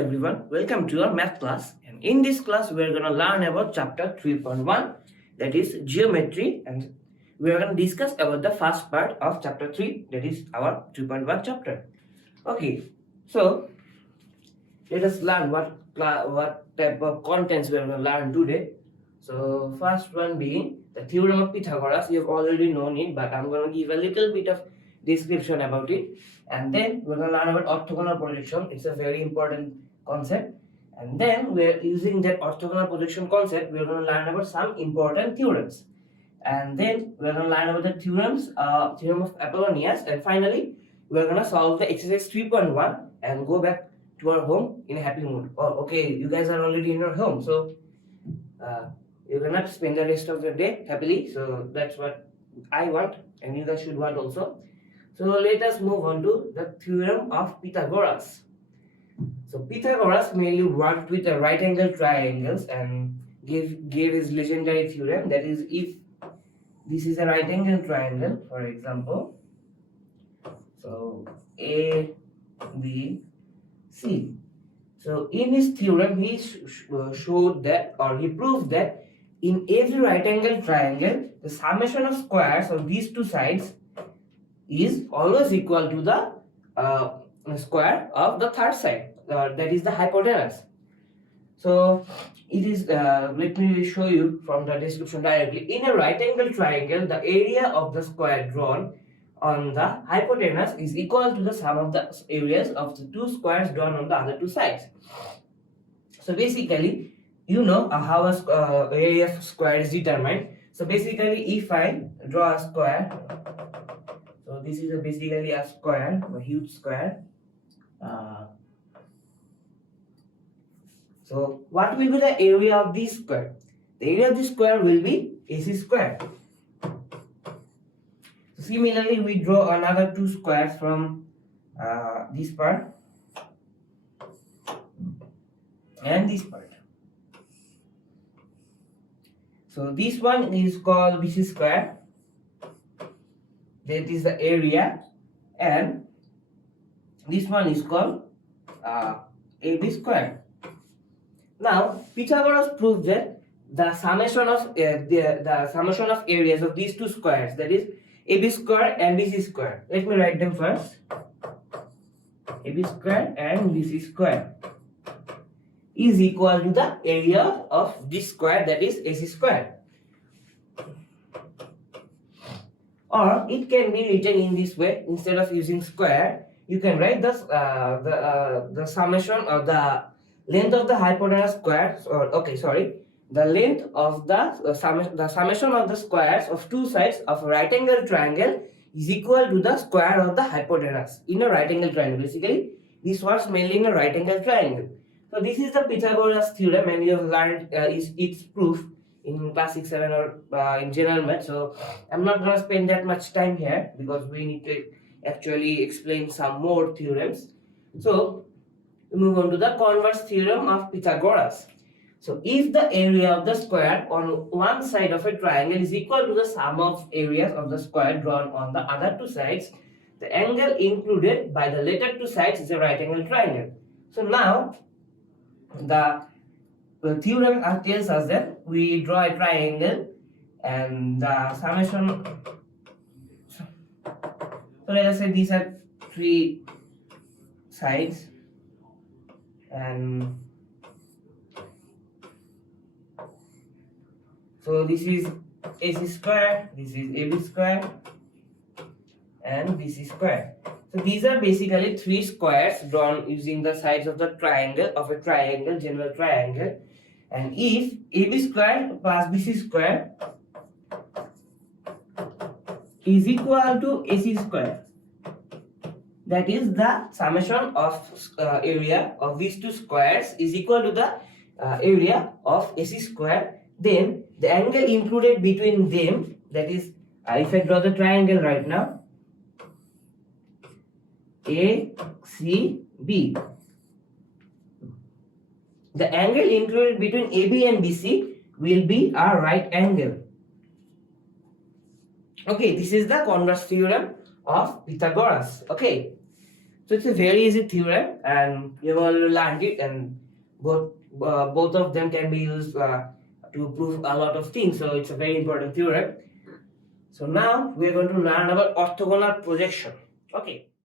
everyone, welcome to our math class, and in this class we are going to learn about chapter 3.1, that is geometry, and we are going to discuss about the first part of chapter 3, that is our 3.1 chapter. Okay, so let us learn what type of contents we are going to learn today. So first one being the Theorem of Pythagoras. You have already known it, but I'm going to give a little bit of description about it, and then we're going to learn about orthogonal projection. It's a very important concept, and then we're using that orthogonal projection concept, we're going to learn about some important theorems, and then we're going to learn about the theorem of Apollonius, and finally we're going to solve the exercise 3.1 and go back to our home in a happy mood. Oh, okay, you guys are already in your home, so you're gonna spend the rest of the day happily. So that's what I want, and you guys should want also. So let us move on to the Theorem of Pythagoras. So Pythagoras mainly worked with the right angle triangles and gave his legendary theorem, that is, if this is a right angle triangle, for example, so A, B, C. So in his theorem, he showed that, or he proved that in every right angle triangle, the summation of squares of these two sides is always equal to the square of the third side, that is the hypotenuse. So it is, let me show you from the description directly. In a right angle triangle, the area of the square drawn on the hypotenuse is equal to the sum of the areas of the two squares drawn on the other two sides. So basically, you know how a area of square is determined. So basically, if I draw a square, so this is basically a square, a huge square. So what will be the area of this square? The area of this square will be AC square. Similarly, we draw another two squares from this part and this part. So this one is called BC square, that is the area, and this one is called AB square. Now Pythagoras proved that the summation of the summation of areas of these two squares, that is AB square and BC square. Let me write them first. AB square and BC square is equal to the area of this square, that is AC square. Or it can be written in this way. Instead of using square, you can write the summation or the length of the hypotenuse square. The length of the summation of the squares of two sides of a right angle triangle is equal to the square of the hypotenuse in a right angle triangle. Basically, this works mainly in a right angle triangle. So this is the Pythagoras theorem, and you have learned its proof in class 6-7 or in general math. So I'm not gonna spend that much time here because we need to actually explain some more theorems. So we move on to the converse theorem of Pythagoras. So if the area of the square on one side of a triangle is equal to the sum of areas of the square drawn on the other two sides, the angle included by the latter two sides is a right angle triangle. So now the theorem tells us that we draw a triangle and the summation. So let us say these are three sides, and so this is AC square, this is AB square, and BC square. So these are basically three squares drawn using the sides of the triangle of a triangle, general triangle. And if AB square plus BC square is equal to AC square, that is the summation of area of these two squares is equal to the area of AC square, then the angle included between them, that is, if I draw the triangle right now, ACB, the angle included between AB and BC will be a right angle. Okay, this is the converse theorem of Pythagoras. Okay, So it's a very easy theorem, and you've already learned it, and both of them can be used to prove a lot of things. So it's a very important theorem. So now we are going to learn about orthogonal projection. Okay.